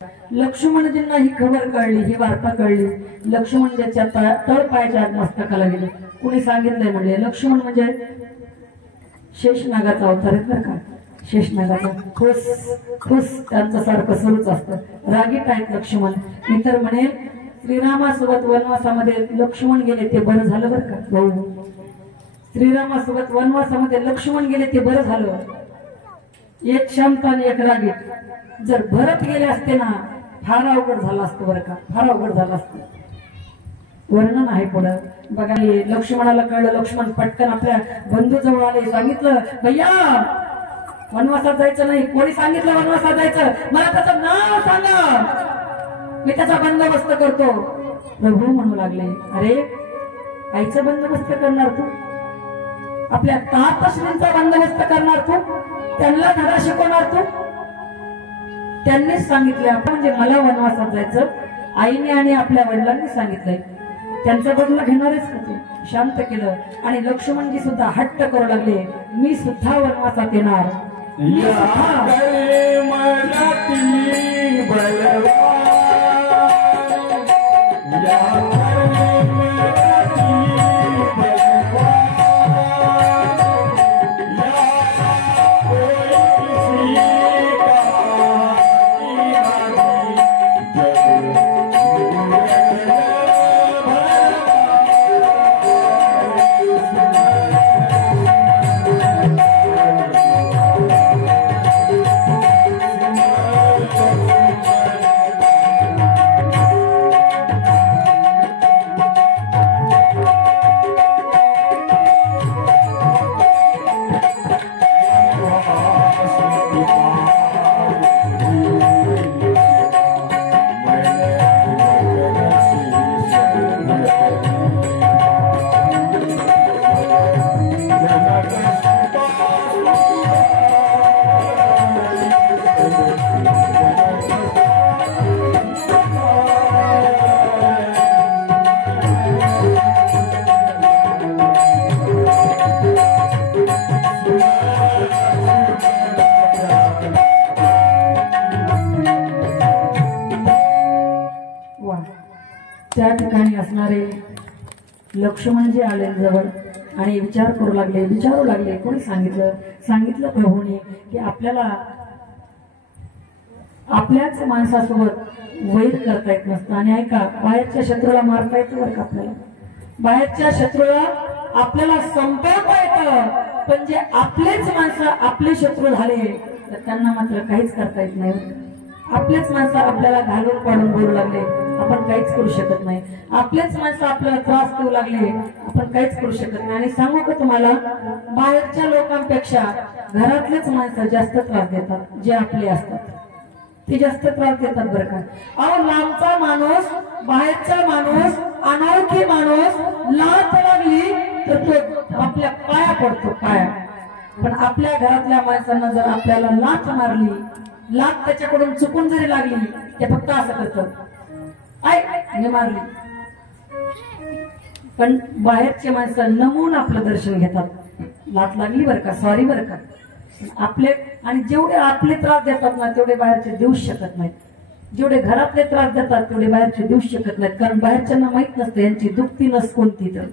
लक्ष्मणजींना ही खबर कळली, ही वार्ता कळली। लक्ष्मणजीच्या तळपायाच्या मस्तकाला गेले। कुणी सांगितलंय म्हणजे लक्ष्मण म्हणजे शेषनागाचा अवतार आहे बरं का। शेषनागाचा खुस त्यांचं सारखं सुरूच असतं। रागीट आहेत लक्ष्मण। मी तर म्हणेन श्रीरामासोबत वनवासामध्ये लक्ष्मण गेले ते बरं झालं बरं का भाऊ। श्रीरामासोबत वनवासामध्ये लक्ष्मण गेले ते बरं झालं। एक शांत आणि एक रागीट। जर भरत गेले असते ना फार अवघड झालं असतं बरं का, फार अवघड झालं असतं। वर्णन आहे पुढं बघा। लक्ष्मणाला कळलं। लक्ष्मण पटकन आपल्या बंधूजवळ आले। सांगितलं भैया वनवासात जायचं नाही। कोणी सांगितलं वनवासात जायचं? मला त्याचं नाव सांगा, मी त्याचा बंदोबस्त करतो। प्रभू म्हणू लागले अरे आईचा बंदोबस्त करणार तू? आपल्या तातश्रींचा बंदोबस्त करणार तू? त्यांना धडा शिकवणार तू? त्यांनीच सांगितले आपण म्हणजे मला वनवासात जायचं। आईने आणि आपल्या वडिलांनी सांगितलंय। त्यांचा बदला घेणारच का तू? शांत केलं आणि लक्ष्मणजी सुद्धा हट्ट करू लागले मी सुद्धा वनवासात येणार। त्या ठिकाणी असणारे लक्ष्मणजी आले जवळ आणि विचारू लागले कोणी सांगितलं? सांगितलं प्रभूने की आपल्याला आपल्याच माणसासोबत वैर करता येत नसतं। आणि ऐका बाहेरच्या शत्रूला मारता येतं बरं का आपल्याला, बाहेरच्या शत्रूला आपल्याला संपवता येतं, पण जे आपलेच माणसं आपले शत्रू झाले तर त्यांना मात्र काहीच करता येत नाही। आपलेच माणसं आपल्याला घालून पाडून बोलू लागले आपण काहीच करू शकत नाही। आपलेच माणसं आपल्याला त्रास देऊ लागले आपण काहीच करू शकत नाही। आणि सांगू का तुम्हाला बाहेरच्या लोकांपेक्षा घरातलेच माणसं जास्त त्रास देतात, जे आपले असतात ते जास्त त्रास देतात बरं का। अहो लांबचा माणूस, बाहेरचा माणूस, अनोळखी माणूस लाथ लागली तर तो आपल्या पाया पडतो, पाया। पण आपल्या घरातल्या माणसांना जर आपल्याला लाथ मारली, लाथ त्याच्याकडून चुकून जरी लागली ते फक्त असं करतात आई मारली। पण बाहेरचे माणसं नमून आपलं दर्शन घेतात। लाथ लागली बरं का, सॉरी बरं का। आपले आणि जेवढे आपले त्रास देतात ना तेवढे बाहेरचे देऊ शकत नाहीत। जेवढे घरातले त्रास देतात तेवढे बाहेरचे देऊ शकत नाहीत, कारण बाहेरच्यांना माहित नसतं यांची दुखती नस कोणती। तर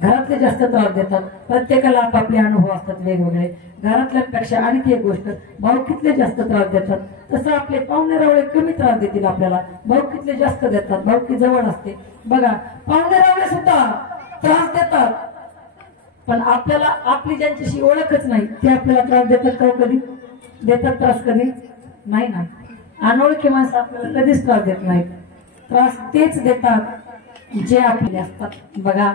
घरातले जास्त त्रास देतात। प्रत्येकाला आपापले अनुभव असतात वेगवेगळे। घरातल्यांपेक्षा आणखी एक गोष्ट भावकीतले जास्त त्रास देतात। तसं आपले पाहुणे रावळे कमी त्रास देतील आपल्याला, भावकीतले जास्त देतात। भावकी जवळ असते बघा, पाहुणे रावळे सुद्धा त्रास देतात, पण आपल्याला आपली ज्यांच्याशी ओळखच नाही ते आपल्याला त्रास देतात का? कधी देतात त्रास? कधी नाही ना। अनोळखी माणसं आपल्याला कधीच त्रास देत नाहीत। त्रास तेच देतात जे आपले असतात। बघा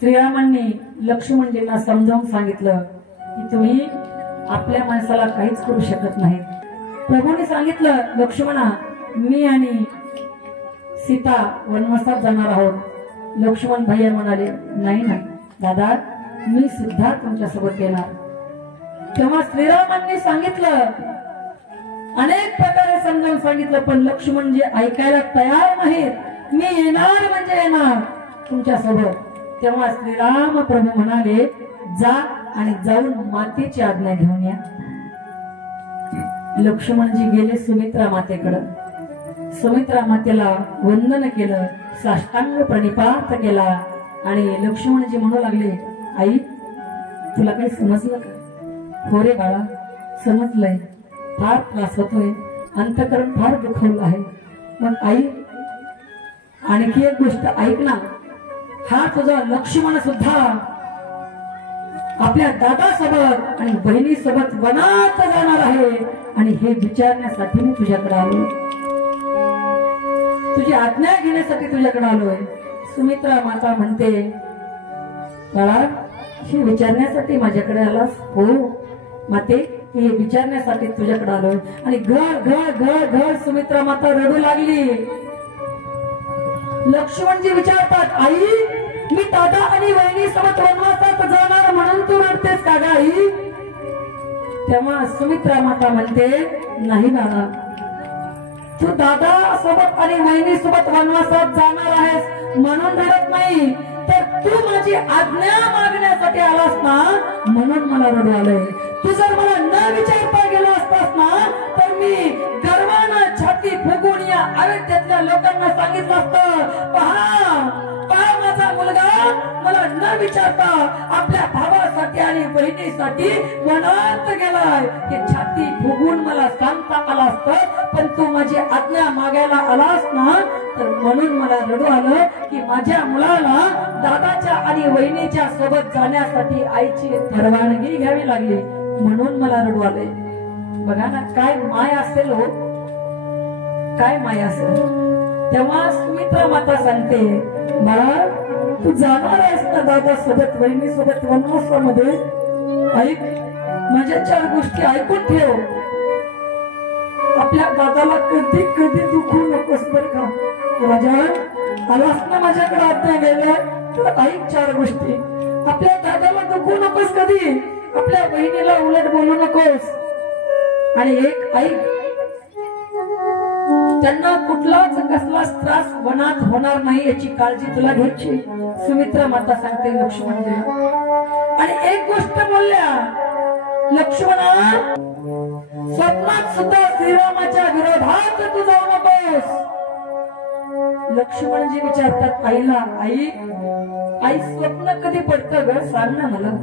श्रीरामांनी लक्ष्मणजींना समजावून सांगितलं की तुम्ही आपल्या माणसाला काहीच करू शकत नाही। प्रभूने सांगितलं लक्ष्मणा मी आणि सीता वनवासात जाणार आहोत। लक्ष्मण भैया म्हणाले नाही ना दादा मी सुद्धा तुमच्यासोबत येणार। तेव्हा श्रीरामांनी सांगितलं, अनेक प्रकारे समजावून सांगितलं, पण लक्ष्मणजी ऐकायला तयार नाहीत। मी येणार म्हणजे येणार तुमच्यासोबत। तेव्हा श्रीराम प्रभू म्हणाले जा आणि जाऊन मातेची आज्ञा घेऊन या। लक्ष्मणजी गेले सुमित्रा मातेकडे. सुमित्रा मातेला वंदन केलं, साष्टांग प्रणिपात केला आणि लक्ष्मणजी म्हणू लागले, आई तुला काही समजलं का? हो रे बाळा, समजलंय. फार त्रास होतोय, अंतःकरण फार दुखवलं आहे. मग आई आणखी एक गोष्ट ऐक ना, हा तुझा लक्ष्मण सुद्धा आपल्या दादासोबत आणि बहिणीसोबत वनात जाणार आहे आणि हे विचारण्यासाठी मी तुझ्याकडे आलोय, तुझी आज्ञा घेण्यासाठी तुझ्याकडे आलोय. सुमित्रा माता म्हणते, बाळा हे विचारण्यासाठी माझ्याकडे आलास? हो माते, हे विचारण्यासाठी तुझ्याकडे आलोय. आणि घड घड घड घड सुमित्रा माता रडू लागली. लक्ष्मणजी विचारतात, आई मी दादा आणि वहिनी सोबत वनवासात जाणार म्हणून तू रडतेस का ग आई? तेव्हा सुमित्रा माता म्हणते, नाही बाळा, तू दादा सोबत आणि वहिनी सोबत वनवासात जाणार आहेस म्हणून रडत नाही, तर तू माझी आज्ञा मागण्यासाठी आलास ना म्हणून मला रडू आलंय. तू जर मला न विचारता गेला असतास ना तर मी गर्वानं छाती फुगून या अयोध्येतल्या लोकांना सांगितलं असतं, पहा माझा मुलगा मला न विचारता आपल्या भावासाठी आणि बहिणीसाठी वनात गेलाय. हे छाती फुगून मला सांगता आला असतं, पण तू माझी आज्ञा मागायला आलास ना तर म्हणून मला रडू आलं की माझ्या मुलाला दादाच्या आणि वहिनीच्या सोबत जाण्यासाठी आईची परवानगी घ्यावी लागली म्हणून मला रडू आले. बघा ना काय माय असेल हो, काय माय असेल. तेव्हा सुमित्रा माता सांगते, बाळा तू जाणार आहेस ना दादा सोबत वहिनी सोबत वनवासामध्ये, ऐक माझ्या 4 गोष्टी ऐकून ठेव. आपल्या दादाला कधी कधी दुखू नकोस बर का. राजा आलास ना माझ्याकडे आज्ञा घ्यायला तर ऐक 4 गोष्टी. आपल्या दादाला दुखू नकोस कधी, आपल्या बहिणीला उलट बोलू नकोस. आणि एक ऐक, त्यांना कुठलाच कसलाच त्रास वनात होणार नाही याची काळजी तुला घ्यायची, सुमित्रा माता सांगते लक्ष्मणजीला. आणि एक गोष्ट बोलल्या, लक्ष्मणा स्वप्नात सुद्धा श्रीरामाच्या विरोधात तू जाऊ नकोस. लक्ष्मणजी विचारतात आईला, आई स्वप्न कधी पडतं ग, सांग ना मला.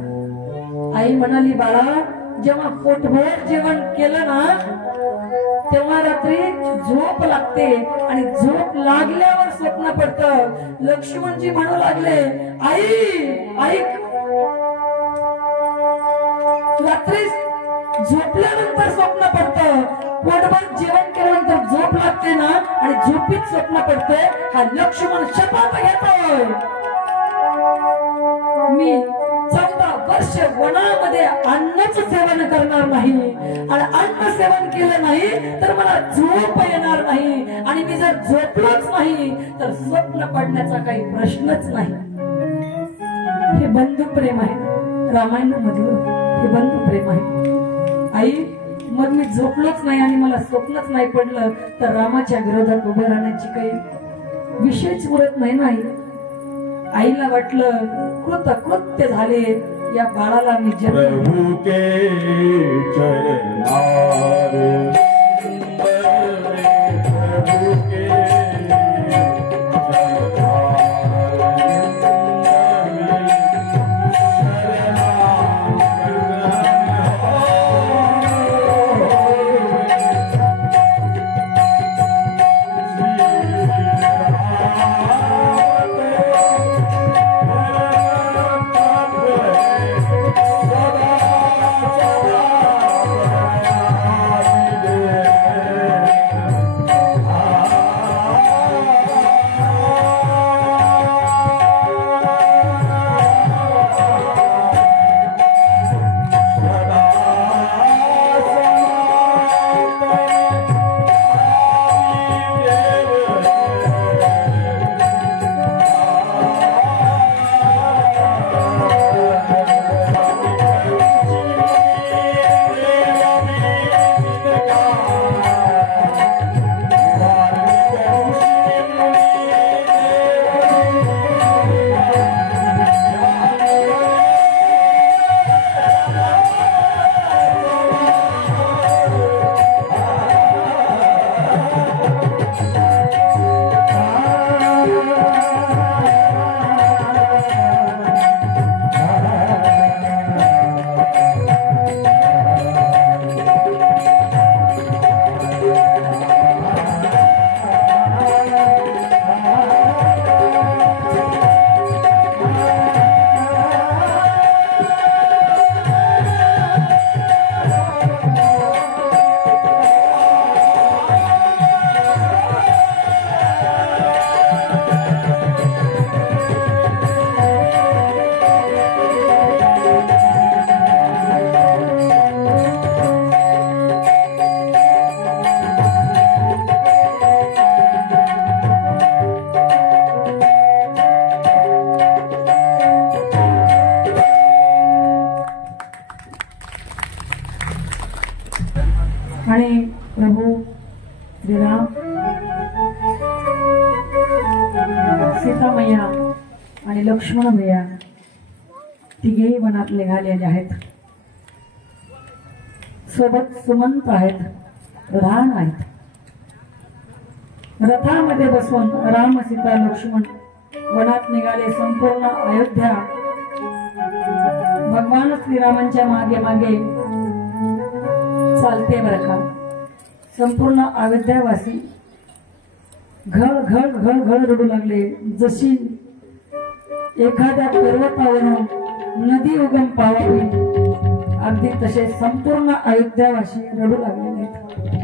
आई म्हणाली, बाळा जेव्हा पोटभर जेवण केलं ना तेव्हा रात्री झोप लागते आणि झोप लागल्यावर स्वप्न पडतं. लक्ष्मणजी म्हणू लागले, आई ऐक, रात्री झोपल्यानंतर स्वप्न पडतं, पोटभर जेवण केल्यानंतर झोप लागते ना आणि झोपीत स्वप्न पडते. हा लक्ष्मण शपथ घेतोय, मी 14 वर्ष वनामध्ये अन्नच सेवन करणार नाही आणि अन्न सेवन केलं नाही तर मला झोप येणार नाही आणि मी जर झोपलोच नाही तर स्वप्न पडण्याचा काही प्रश्नच नाही. हे बंधू प्रेम आहे रामायणामधलं, हे बंधू प्रेम आहे. आई मग मी झोपलोच नाही आणि मला स्वप्नच नाही पडलं तर रामाच्या विरोधात उभं राहण्याची काही विषयच उरत नाही ना. आईला वाटलं कृतकृत्य झाले, या बाळाला मी प्रभु के चरणार प्रभु के आणि प्रभू श्रीराम सीता मैया आणि लक्ष्मण भैया तिघेही वनात निघालेले आहेत. सोबत सुमंत आहेत, प्रधान आहेत. रथामध्ये बसून राम सीता लक्ष्मण वनात निघाले. संपूर्ण अयोध्या भगवान श्रीरामांच्या मागे मागे चालते बरं का. संपूर्ण अयोध्यावासी घळ घळ घळ घळ रडू लागले. जशी एखाद्या पर्वतावरून नदी उगम पावावी अगदी तसे संपूर्ण अयोध्यावासी रडू लागलेले आहेत.